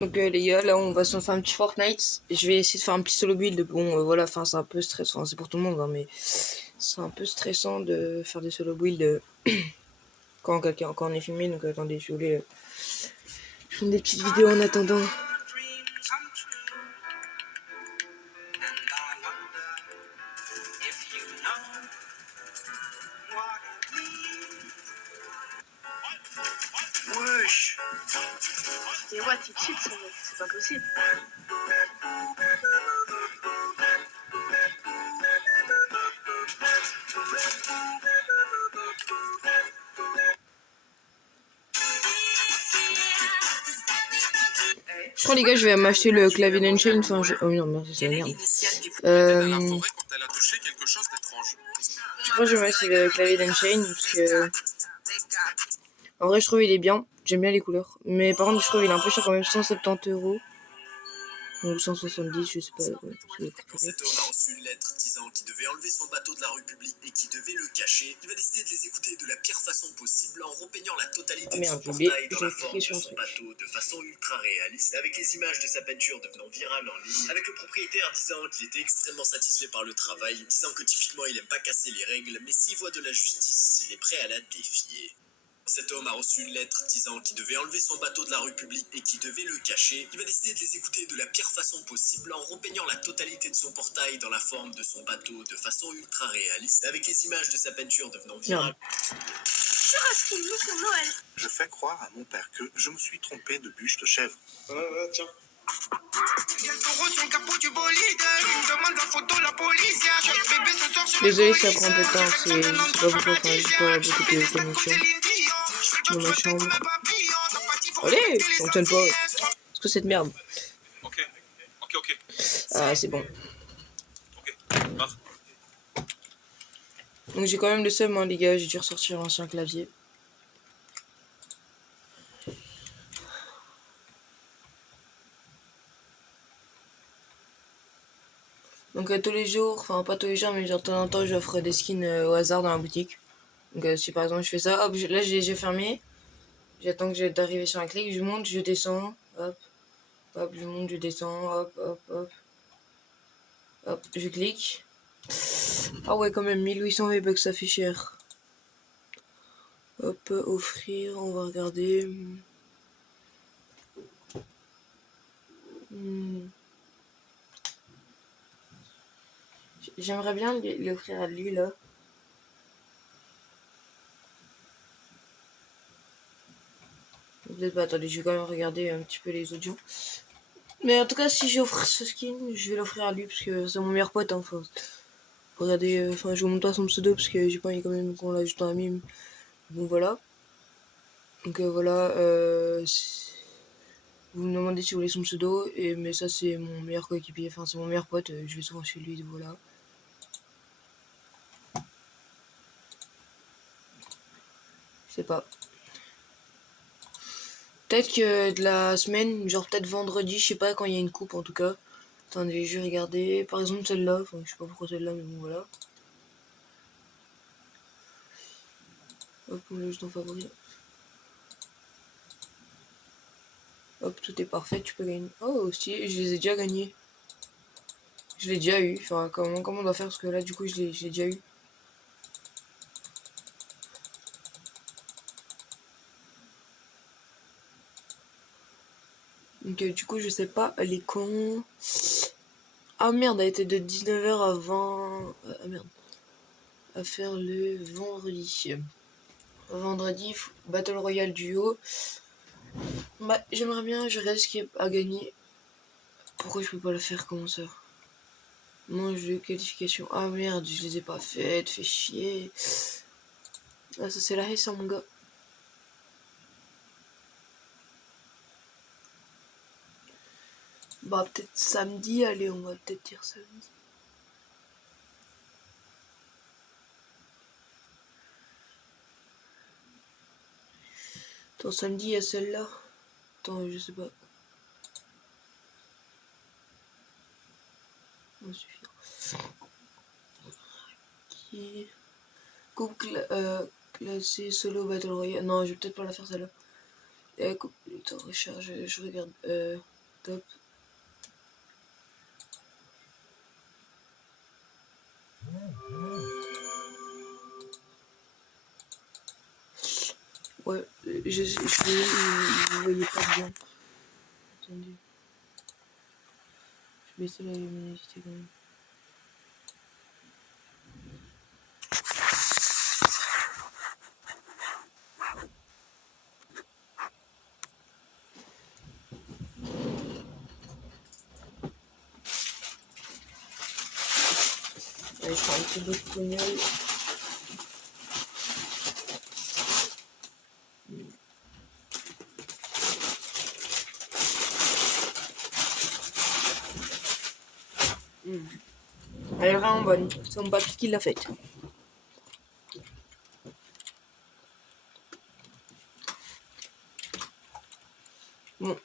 Donc les gars, là on va se faire un petit Fortnite. Je vais essayer de faire un petit solo build. Bon voilà, enfin c'est un peu stressant, c'est pour tout le monde, hein, mais c'est un peu stressant de faire des solo builds quand on est filmé. Donc attendez, je voulais faire des petites vidéos en attendant. Wesh. Mais ouais, t'es cheat, c'est pas possible. Je crois les gars, je vais m'acheter le clavier d'Enchain. Enfin, oh non, merde, c'est la merde. Je crois que je vais m'acheter le clavier d'Enchain parce que en vrai je trouve il est bien. J'aime bien les couleurs. Mais par contre je trouve il est un peu cher quand même, 170 € ou 170, je sais pas. Cet homme a reçu une lettre disant qu'il devait enlever son bateau de la rue publique et qu'il devait le cacher. Il va décider de les écouter de la pire façon possible en repeignant la totalité de son portail dans la forme de son bateau de façon ultra réaliste, avec les images de sa peinture devenant virales en ligne, avec le propriétaire disant qu'il était extrêmement satisfait par le travail, disant que typiquement il aime pas casser les règles, mais s'il voit de la justice, il est prêt à la défier. Cet homme a reçu une lettre disant qu'il devait enlever son bateau de la rue publique et qu'il devait le cacher. Il va décider de les écouter de la pire façon possible en repeignant la totalité de son portail dans la forme de son bateau de façon ultra réaliste, avec les images de sa peinture devenant virales. Je fais croire à mon père que je me suis trompé de bûche de chèvre. Tiens. Désolé, ça prend un peu de temps, je sais pas pourquoi, enfin, j'ai pas beaucoup de connexion dans ma chambre. Allez, ça fonctionne pas. Est-ce que cette merde? Ok. Ah, c'est bon. Ok. Marre. Donc j'ai quand même le seum, hein, les gars, j'ai dû ressortir l'ancien clavier. Donc tous les jours, enfin pas tous les jours, mais de temps en temps, j'offre des skins au hasard dans la boutique. Donc si par exemple je fais ça, hop, là j'ai les yeux fermés. J'attends que d'arriver sur un clic, je monte, je descends, hop, hop, je monte, je descends, hop, hop, hop, hop, je clique. Ah ouais, quand même, 1800 V-Bucks, ça fait cher. Hop, offrir, on va regarder. J'aimerais bien l'offrir à lui, là. Peut-être pas, attendez, je vais quand même regarder un petit peu les audios. Mais en tout cas, si j'offre ce skin, je vais l'offrir à lui, parce que c'est mon meilleur pote, hein, enfin. Regardez, enfin, je vous montre pas son pseudo, parce que j'ai pas envie quand même qu'on l'ajoute en ami. Bon, voilà. Donc voilà, vous me demandez si vous voulez son pseudo, mais ça c'est mon meilleur coéquipier, enfin c'est mon meilleur pote, je vais souvent chez lui, voilà. Je sais pas. Peut-être que de la semaine, genre peut-être vendredi, je sais pas, quand il y a une coupe en tout cas. Attendez, je vais regarder, par exemple celle-là, enfin je sais pas pourquoi celle-là, mais bon voilà. Hop, on le jette en favori. Hop, tout est parfait, tu peux gagner. Oh, stylé, je les ai déjà gagnés. Je l'ai déjà eu, enfin comment on doit faire, parce que là du coup je l'ai déjà eu. Donc du coup je sais pas, elle est quand. Ah merde, elle était de 19h à 20. Ah merde. À faire le vendredi. Vendredi, Battle Royale duo. Bah j'aimerais bien, je regarde ce qui est à gagner. Pourquoi je peux pas le faire, comment ça? Manche de qualification. Ah merde, je les ai pas faites, fais chier. Ah ça c'est la haine, mon gars. Bah peut-être samedi, allez, on va peut-être dire samedi. Attends, samedi, il y a celle-là. Attends, je sais pas. Ça suffit. Qui... Coupe classé solo Battle Royale. Non, je vais peut-être pas la faire celle-là. Le temps de recharge, je regarde. Top. Ouais, je voyais pas bien. Attendez. Je vais baisser la luminosité quand même. Allez, je prends un petit bout de pognole. Elle est vraiment bonne. C'est mon papy qui l'a faite. Bon.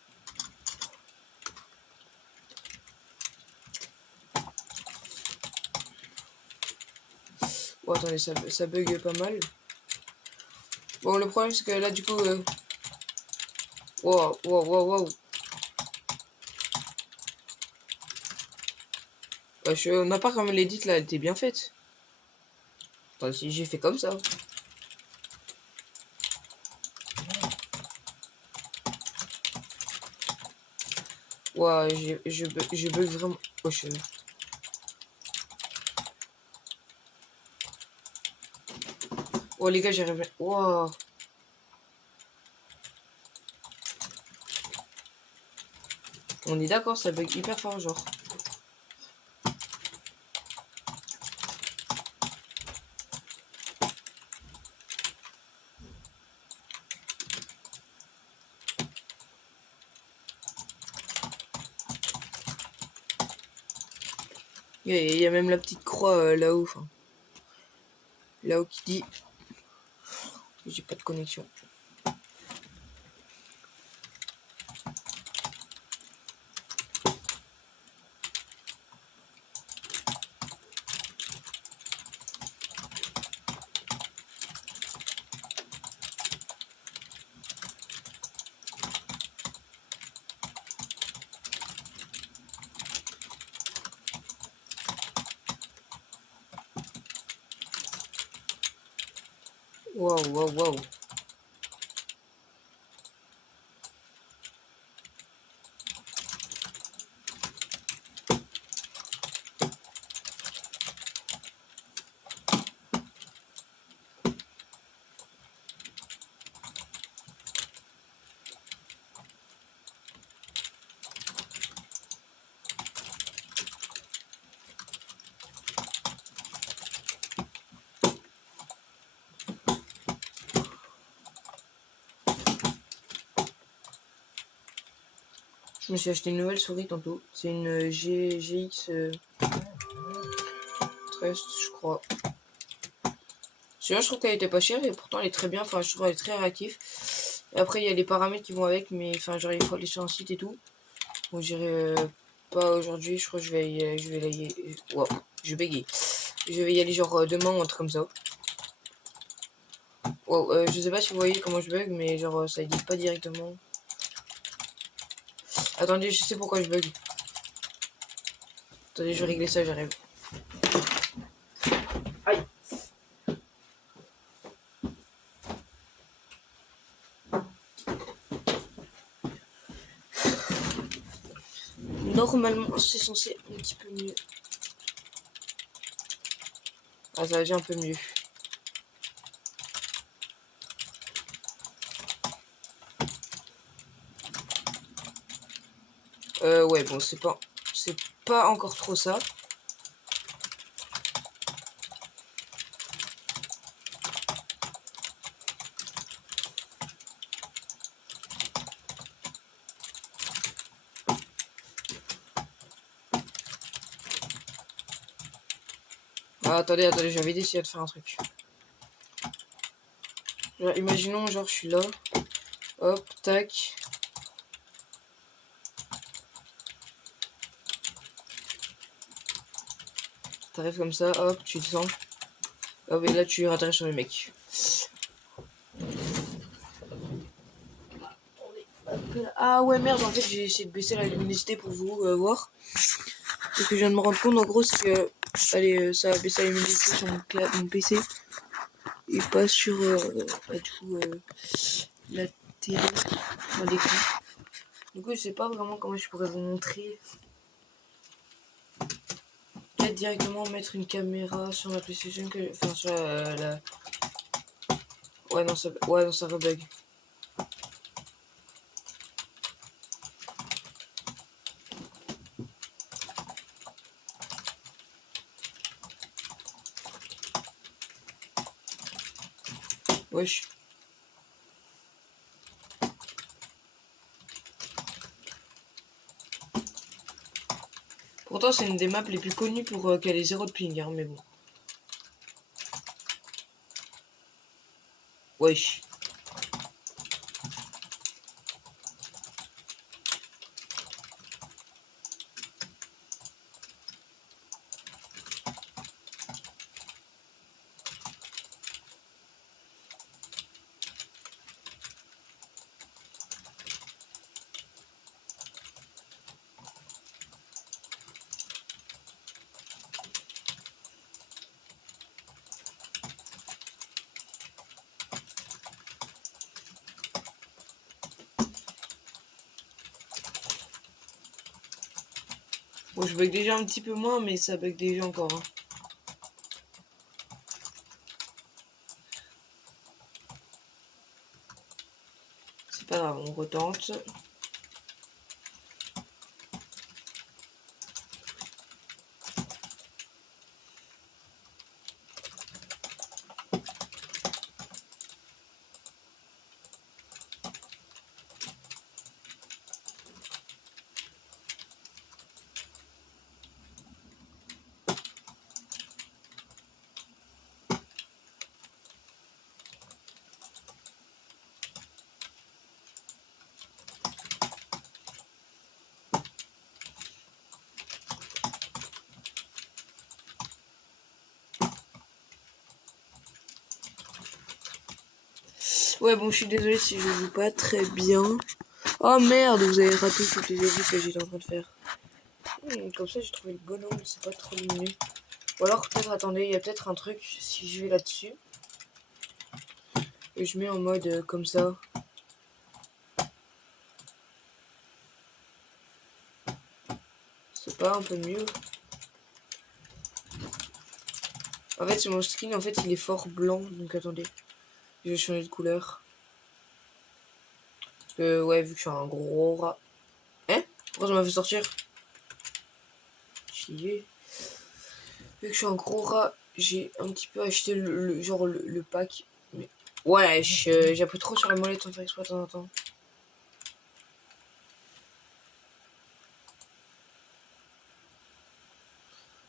Oh, attendez, ça bug pas mal. Bon, le problème, c'est que là, du coup... Wow, wow, wow, wow. Ma part, comme l'édit, là, elle était bien faite. Attends, si j'ai fait comme ça. Wow, je bug vraiment... Oh, oh les gars, j'arrive... Wow. On est d'accord, ça bug hyper fort, genre. Il y a même la petite croix là-haut. Enfin, là-haut qui dit... J'ai pas de connexion. Waouh, waouh, waouh. Je me suis acheté une nouvelle souris tantôt. C'est une GX 13, je crois. Celui-là, je trouve qu'elle était pas chère et pourtant elle est très bien. Enfin, je trouve qu'elle est très réactive. Et après, il y a les paramètres qui vont avec, mais enfin, genre, il faut aller sur un site et tout. Bon, j'irai pas aujourd'hui. Je crois que je vais y aller. Wow, je bégaye. Je vais y aller genre demain ou un truc comme ça. Wow, je sais pas si vous voyez comment je bug, mais genre ça dit pas directement. Attendez, je sais pourquoi je bug. Attendez, je vais régler ça, j'arrive. Aïe. Normalement, c'est censé un petit peu mieux. Ah, ça va déjà un peu mieux. Ouais, bon, c'est pas encore trop ça. Ah, attendez, j'avais essayé de faire un truc. Genre, imaginons, genre, je suis là. Hop, tac. T'arrives comme ça, hop, tu descends. Hop, et là, tu atterris sur le mec. Ah ouais, merde, en fait, j'ai essayé de baisser la luminosité pour vous voir. Ce que je viens de me rendre compte, en gros, c'est que allez, ça a baissé la luminosité sur mon PC. Et pas sur bah, du coup, la télé, enfin l'écran. Du coup, je sais pas vraiment comment je pourrais vous montrer. Peut-être directement mettre une caméra sur la PlayStation, enfin sur la... Ouais, non, ça rebug. Wesh. Pourtant, c'est une des maps les plus connues pour qu'elle ait 0 de ping, hein, mais bon. Wesh. Bon, je bug déjà un petit peu moins, mais ça bug déjà encore. Hein. C'est pas grave, on retente. Ouais, bon, je suis désolée si je joue pas très bien. Oh merde, vous avez raté toutes les edits que j'étais en train de faire. Comme ça, j'ai trouvé le bon angle, c'est pas trop lumineux. Ou alors, peut-être, attendez, il y a peut-être un truc, si je vais là-dessus. Et je mets en mode comme ça. C'est pas un peu mieux? En fait, c'est mon skin, en fait, il est fort blanc. Donc, attendez, je vais changer de couleur. Ouais, vu que je suis un gros rat. Hein? Pourquoi ça m'a fait sortir? Chier. Vu que je suis un gros rat, j'ai un petit peu acheté le pack. Mais... Ouais, j'appuie trop sur la molette sans faire exprès de temps en temps.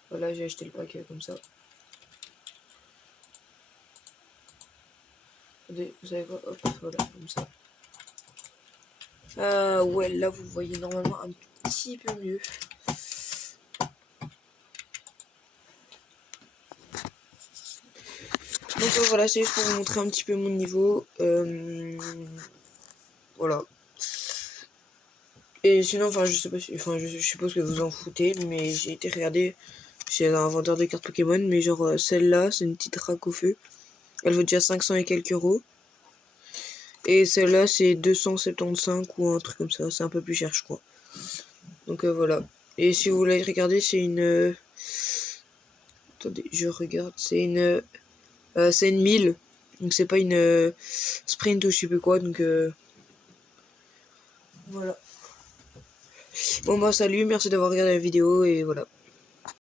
Voilà, j'ai acheté le pack comme ça. Attendez, vous savez quoi? Hop, voilà, comme ça. Ouais, là, vous voyez normalement un petit peu mieux. Donc voilà, c'est juste pour vous montrer un petit peu mon niveau. Voilà. Et sinon, enfin, je sais pas si, enfin, je suppose que vous en foutez, mais j'ai été regarder chez un vendeur de cartes Pokémon, mais genre celle-là, c'est une petite rack au feu. Elle vaut déjà 500 et quelques euros. Et celle-là, c'est 275 ou un truc comme ça. C'est un peu plus cher, je crois. Donc voilà. Et si vous voulez regarder, c'est une... Attendez, je regarde. C'est une 1000. Donc c'est pas une sprint ou je sais plus quoi. Donc voilà. Bon bah salut, merci d'avoir regardé la vidéo et voilà.